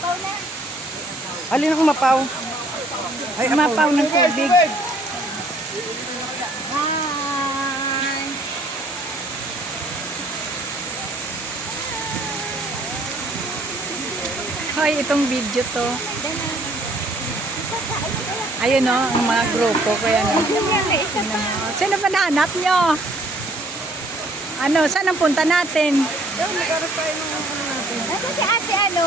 Mapaw na. Alin ang mapaw? Ay, Mapaw ng tubig. Hi. Hoy, itong video to. Ayun o, ang mga grupo ko yan. Sino ba nahanap nyo? Ano, saan ang punta natin? Nandun si ate ano?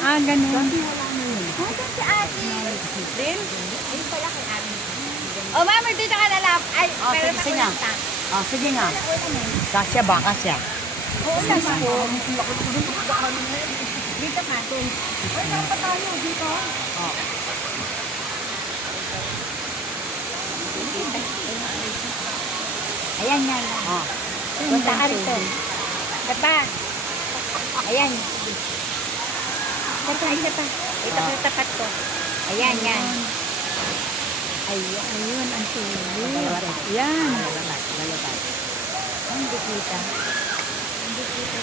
Ah, ganun. Nandun si ate. Din? Ayun pala kay ate. Oh, mama, dito ka na lang. Ay, Oh, meron sige ako nga. ng Ah, sige nga. Kasya ba? Kasya. Oo naman. Dito ka. Ay, dapat tayo dito. Oh. Ayan yan. Oh. Punta ka rito. Kata. Ayan. Kata, isa pa. Ito ko yung tapat ko. Ayan, yan. Ayun, ayun, ang tubig. Yan. Hindi kita. Hindi kita.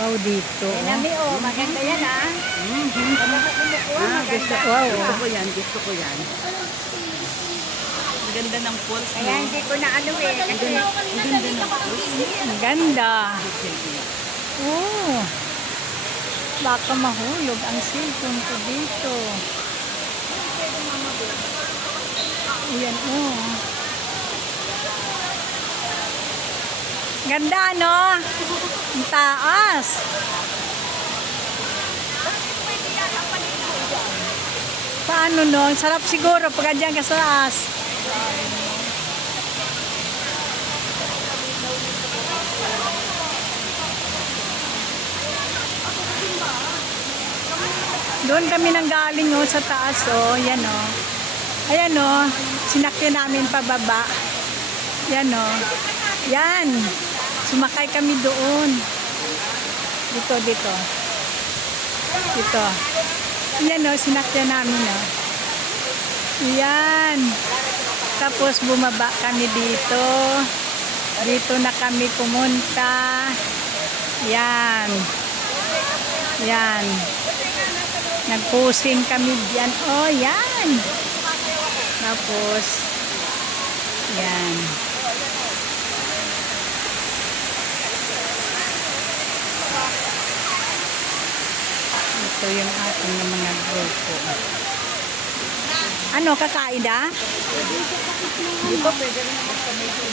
Wow, dito. Ayan nami, oh. Maganda yan, ah. Ah, gusto ko. Wow. Gusto ko yan. Gusto ko yan. Ang ganda ng falls. Kaya hindi ko na ano eh. Kasi Ang ganda. Oh. Baka mahulog ang cellphone ko dito. Ayan, oh. Ganda, no? Ang taas. Paano, no? Ang sarap siguro pag andyan ka sa taas. Doon kami nanggaling oh, sa taas oh, yan oh. Ayan oh, sinakyan namin pababa. Yan oh. Yan. Sumakay kami doon. Dito, dito. Dito. Yan oh, sinakyan namin oh. Yan. Tapos bumaba kami dito. Dito na kami pumunta. Yan. Yan. Nagpusing kami diyan. Oh, yan. Tapos, yan. Ito yung ating mga grupo. Ano, kakain na? Dito pwede rin ako sa medyo.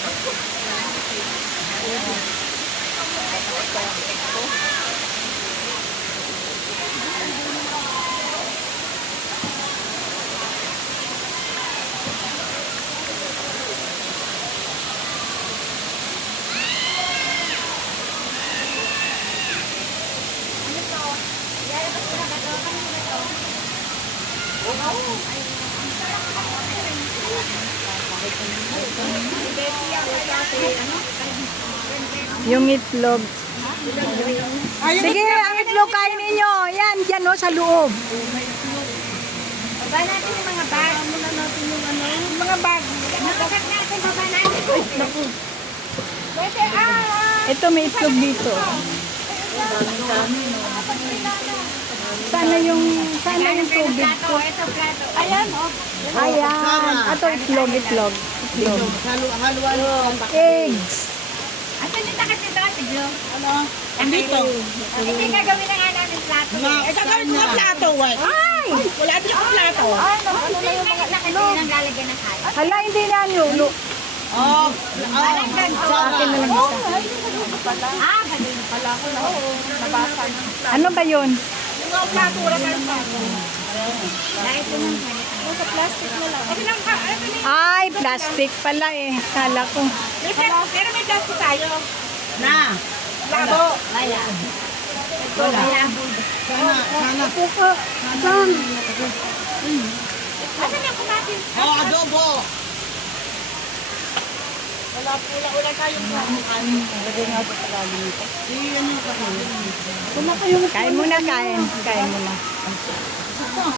Yung itlog. Sige, ang itlog kain ninyo. Yan, dyan o, sa loob. baba natin yung mga bag. Muna natin yung ano. Yung mga bag. Nakakat natin, baba natin. Pwede, Ito, may itlog dito. Sana yung tubig ko. Ito, plato. Ayan, oh. Ayan. Ito, itlog, itlog. Itlog. Halo-halo. Eggs. Asan yung takat nito, Tiglo? Ano? Andito. Hindi gagawin na nga namin plato. Gagawin mo ng plato, what? Ay! Wala din akong plato. Ano na yung mga nakatili ng lalagyan ng kain? Hala, hindi na lulo. Oh, Parang ganito. Sa akin na lang isa. Ganun pala ako na. Oo, nabasa na. Ano ba yun? Yung plato, wala tayong plato. Dahil ito nang sa plastic na lang. Okay lang ka, ano na Ay, plastic pala eh. Kala ko. pero may plastic tayo. na. Labo. Wala. Ito, labo. Sana. Asan yung kumatin? Oh, adobo. Wala tayong Kanin. Lagay nga sa palalim nito. Iyan yung kanin. Kain muna, kain. Kain muna.